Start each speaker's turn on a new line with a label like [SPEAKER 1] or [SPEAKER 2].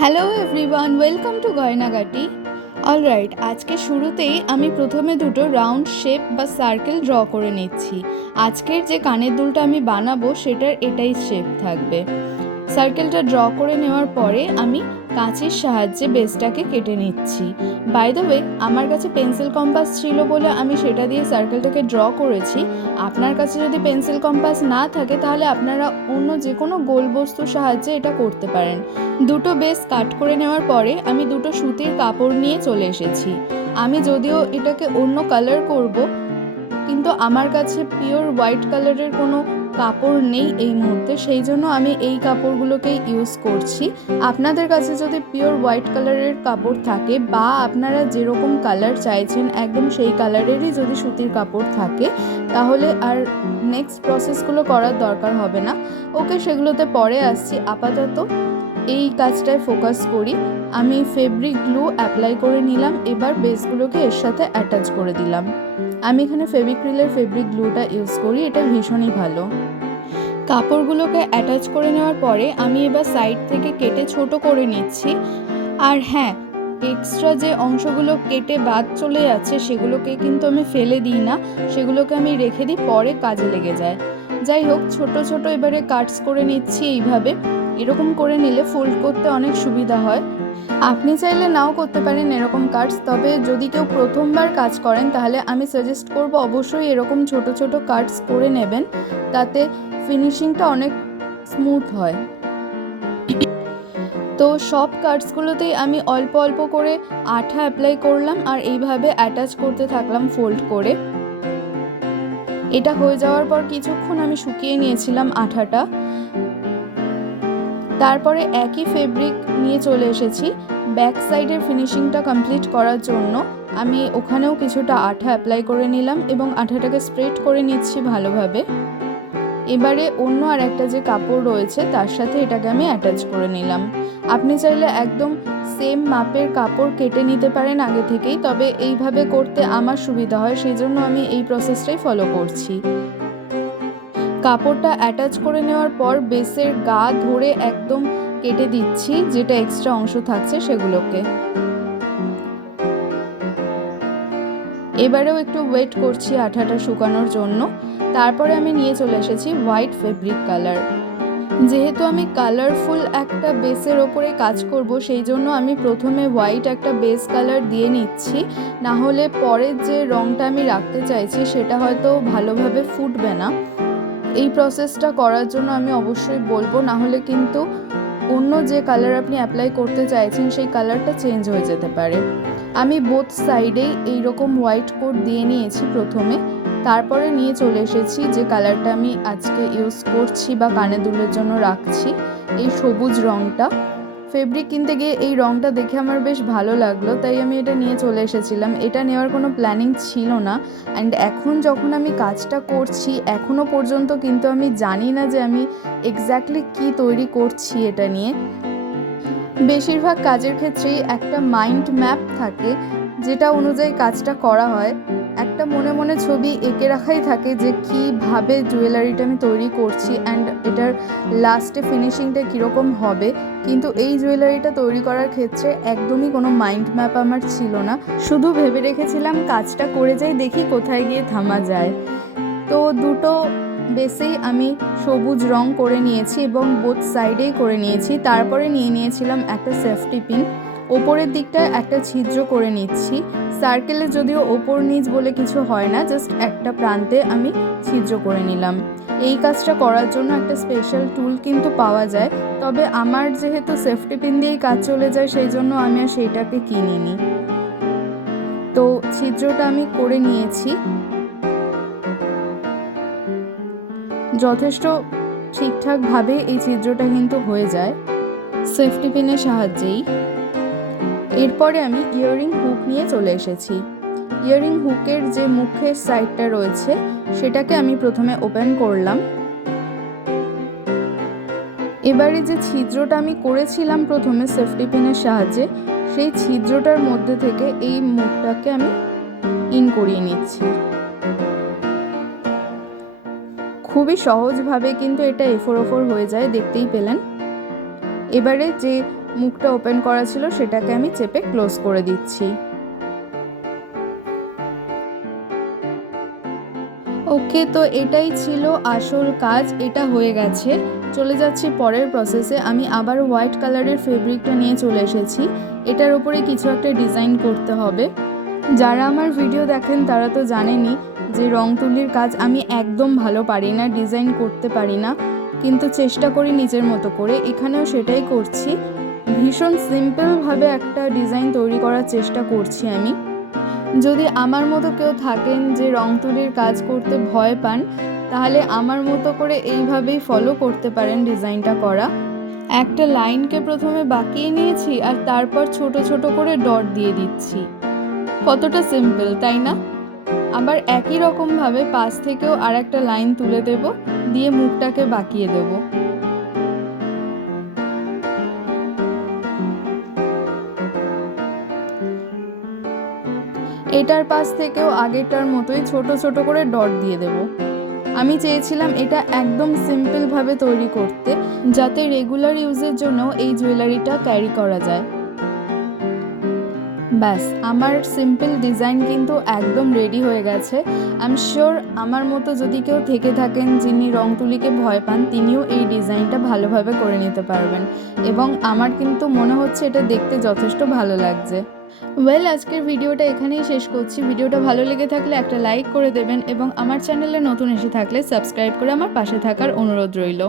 [SPEAKER 1] Hello everyone welcome to Gayanagati alright আজকে শুরুতেই আমি প্রথমে দুটো রাউন্ড শেপ বা সার্কেল ড্র করে নিচ্ছি। আজকের যে কানের দুলটা আমি বানাবো, সেটার এটাই শেপ থাকবে। সার্কেলটা ড্র করে নেওয়ার পরে আমি কাঁচির সাহায্যে বেসটাকে কেটে নিচ্ছি। বাই দ্য ওয়ে আমার কাছে পেন্সিল কম্পাস ছিল বলে আমি সেটা দিয়ে সার্কেলটাকে ড্র করেছি। আপনার কাছে যদি পেন্সিল কম্পাস না থাকে, তাহলে আপনারা অন্য যে কোনো গোল বস্তুর সাহায্যে এটা করতে পারেন। দুটো বেস কাট করে নেওয়ার পরে আমি দুটো সুতির কাপড় নিয়ে চলে এসেছি। আমি যদিও এটাকে অন্য কালার করব, কিন্তু আমার কাছে পিওর হোয়াইট কালারের কোনো কাপড় নেই এই মুহূর্তে, সেই জন্য আমি এই কাপড়গুলোকেই ইউজ করছি। আপনাদের কাছে যদি পিওর হোয়াইট কালারের কাপড় থাকে বা আপনারা যেরকম কালার চাইছেন, একদম সেই কালারেরই যদি সুতির কাপড় থাকে, তাহলে আর নেক্সট প্রসেসগুলো করার দরকার হবে না। ওকে সেগুলোতে পরে আসছি। আপাতত এই কাজটায় ফোকাস করি। আমি ফেব্রিক গ্লু অ্যাপ্লাই করে নিলাম, এবার বেসগুলোকে এর সাথে অ্যাটাচ করে দিলাম। আমি এখানে ফেভিক্রিলের ফেব্রিক গ্লুটা ইউজ করি, এটা ভীষণই ভালো। কাপড়গুলোকে অ্যাটাচ করে নেওয়ার পরে আমি এবার সাইড থেকে কেটে ছোট করে নিচ্ছি। আর হ্যাঁ এক্সট্রা যে অংশগুলো কেটে বাদ চলে যাচ্ছে সেগুলোকে কিন্তু আমি ফেলে দিই না, সেগুলোকে আমি রেখে দিই, পরে কাজে লেগে যায়। যাই হোক, ছোট ছোট এবারে কাটস করে নিচ্ছি এইভাবে। এরকম করে নিলে ফোল্ড করতে অনেক সুবিধা হয়। আপনি চাইলে নাও করতে পারেন এরকম কার্ডস, তবে যদি কেউ প্রথমবার কাজ করেন, তাহলে আমি সাজেস্ট করব অবশ্যই এরকম ছোট ছোট কার্ডস করে নেবেন, তাতে ফিনিশিংটা অনেক স্মুথ হয়। তো সব কার্ডসগুলোতেই আমি অল্প অল্প করে আঠা অ্যাপ্লাই করলাম, আর এইভাবে অ্যাটাচ করতে থাকলাম ফোল্ড করে। এটা হয়ে যাওয়ার পর কিছুক্ষণ আমি শুকিয়ে নিয়েছিলাম আঠাটা। তারপরে একই ফেব্রিক নিয়ে চলে এসেছি। ব্যাক সাইডের ফিনিশিংটা কমপ্লিট করার জন্য আমি ওখানেও কিছুটা আঠা অ্যাপ্লাই করে নিলাম এবং আঠাটাকে স্প্রেড করে নিচ্ছি ভালোভাবে। এবারে অন্য আর একটা যে কাপড় রয়েছে, তার সাথে এটাকে আমি অ্যাটাচ করে নিলাম। আপনি চাইলে একদম সেম মাপের কাপড় কেটে নিতে পারেন আগে থেকেই, তবে এইভাবে করতে আমার সুবিধা হয়, সেই জন্য আমি এই প্রসেসটাই ফলো করছি। কাপড়টা অ্যাটাচ করে নেওয়ার পর বেসের গা ধরে একদম কেটে দিচ্ছি, যেটা এক্সট্রা অংশ থাকছে সেগুলোকে। এবারেও একটু ওয়েট করছি আঠাটা শুকানোর জন্য। তারপরে আমি নিয়ে চলে এসেছি হোয়াইট ফেব্রিক কালার যেহেতু আমি কালারফুল একটা বেসের ওপরে কাজ করব, সেই জন্য আমি প্রথমে হোয়াইট একটা বেস কালার দিয়ে নিচ্ছি। না হলে পরের যে রঙটা আমি রাখতে চাইছি, সেটা হয়তো ভালোভাবে ফুটবে না। এই প্রসেসটা করার জন্য আমি অবশ্যই বলব নাহলে কিন্তু অন্য যে কালার আপনি অ্যাপ্লাই করতে চাইছেন, সেই কালারটা চেঞ্জ হয়ে যেতে পারে। আমি বোথ সাইডেই এই রকম হোয়াইট কোট দিয়ে নিয়েছি প্রথমে, তারপরে নিয়ে চলে এসেছি যে কালারটা আমি আজকে ইউজ করছি বা কানে দুলের জন্য রাখছি, এই সবুজ রঙটা ফেব্রিক কিনতে গিয়ে এই রঙটা দেখে আমার বেশ ভালো লাগল, তাই আমি এটা নিয়ে চলে এসেছিলাম। এটা নেওয়ার কোনো প্ল্যানিং ছিল না। অ্যান্ড এখন যখন আমি কাজটা করছি এখনও পর্যন্ত কিন্তু আমি জানি না যে আমি এক্স্যাক্টলি কি তৈরি করছি এটা নিয়ে। বেশিরভাগ কাজের ক্ষেত্রেই একটা মাইন্ড ম্যাপ থাকে, যেটা অনুযায়ী কাজটা করা হয়। একটা মনে মনে ছবি এঁকে রাখাই থাকে যে কীভাবে জুয়েলারিটা আমি তৈরি করছি অ্যান্ড এটার লাস্টে ফিনিশিংটা কীরকম হবে। কিন্তু এই জুয়েলারিটা তৈরি করার ক্ষেত্রে একদমই কোনো মাইন্ড ম্যাপ আমার ছিল না। শুধু ভেবে রেখেছিলাম কাজটা করে যাই, দেখি কোথায় গিয়ে থামা যায়। তো দুটো বেসেই আমি সবুজ রং করে নিয়েছি এবং বোথ সাইডেই করে নিয়েছি। তারপরে নিয়ে নিয়েছিলাম একটা সেফটি পিন ওপরের দিকটায় একটা ছিদ্র করে নিচ্ছি। সার্কেলে যদিও ওপর নিচ বলে কিছু হয় না জাস্ট একটা প্রান্তে আমি ছিদ্র করে নিলাম। এই কাজটা করার জন্য একটা স্পেশাল টুল কিন্তু পাওয়া যায়, তবে আমার যেহেতু সেফটি পিন দিয়েই কাজ চলে যায়, সেই জন্য আমি আর সেইটাকে কিনিনি। তো ছিদ্রটা আমি করে নিয়েছি। যথেষ্ট ঠিকঠাকভাবে এই ছিদ্রটা কিন্তু হয়ে যায়। সেফটি পিনের সাহায্যেই। এরপরে আমি ইয়াররিং হুক নিয়ে চলে এসেছি। ইয়াররিং হুকের যে মুখের সাইডটা রয়েছে, সেটাকে আমি প্রথমে ওপেন করলাম। এবারে যে ছিদ্রটা আমি করেছিলাম প্রথমে সেফটি পিনের সাহায্যে, সেই ছিদ্রটার মধ্যে থেকে এই মুখটাকে আমি ইন করিয়ে নিচ্ছি। খুবই সহজভাবে কিন্তু এটা এফোর ওফোর হয়ে যায়, দেখতেই পেলেন। এবারে যে মুখটা ওপেন করা ছিল, সেটাকে আমি চেপে ক্লোজ করে দিচ্ছি। ওকে, তো এটাই ছিল আসল কাজ, এটা হয়ে গেছে। চলে যাচ্ছি পরের প্রসেসে আমি আবার হোয়াইট কালারের ফেব্রিকটা নিয়ে চলে এসেছি। এটার উপরে কিছু একটা ডিজাইন করতে হবে। যারা আমার ভিডিও দেখেন, তারা তো জানেনই যে রং তুলির কাজ আমি একদম ভালো পারি না ডিজাইন করতে পারি না। কিন্তু চেষ্টা করি নিজের মতো করে। এখানেও সেটাই করছি। ভীষণ সিম্পলভাবে একটা ডিজাইন তৈরি করার চেষ্টা করছি আমি। যদি আমার মতো কেউ থাকেন যে রং তুলির কাজ করতে ভয় পান, তাহলে আমার মতো করে এইভাবেই ফলো করতে পারেন ডিজাইনটা করা। একটা লাইনকে প্রথমে বাঁকিয়ে নিয়েছি আর তারপর ছোট ছোট করে ডট দিয়ে দিচ্ছি। কতটা সিম্পল, তাই না? আবার একই রকমভাবে পাশ থেকেও আর একটা লাইন তুলে দেব, দিয়ে মুখটাকে বাঁকিয়ে দেবো। এটার পাশ থেকেও আগেরটার মতোই ছোট ছোট করে ডট দিয়ে দেব। আমি চেয়েছিলাম এটা একদম সিম্পলভাবে তৈরি করতে, যাতে রেগুলার ইউজের জন্য এই জুয়েলারিটা ক্যারি করা যায়। ব্যাস, আমার সিম্পল ডিজাইন কিন্তু একদম রেডি হয়ে গেছে। আই এম শিওর আমার মতো যদি কেউ থেকে থাকেন যিনি রং তুলিকে ভয় পান, তিনিও এই ডিজাইনটা ভালোভাবে করে নিতে পারবেন। এবং আমার কিন্তু মনে হচ্ছে এটা দেখতে যথেষ্ট ভালো লাগছে। ওয়েল আজকের ভিডিওটা এখানেই শেষ করছি। ভিডিওটা ভালো লেগে থাকলে একটা লাইক করে দেবেন এবং আমার চ্যানেলে নতুন এসে থাকলে সাবস্ক্রাইব করে আমার পাশে থাকার অনুরোধ রইল।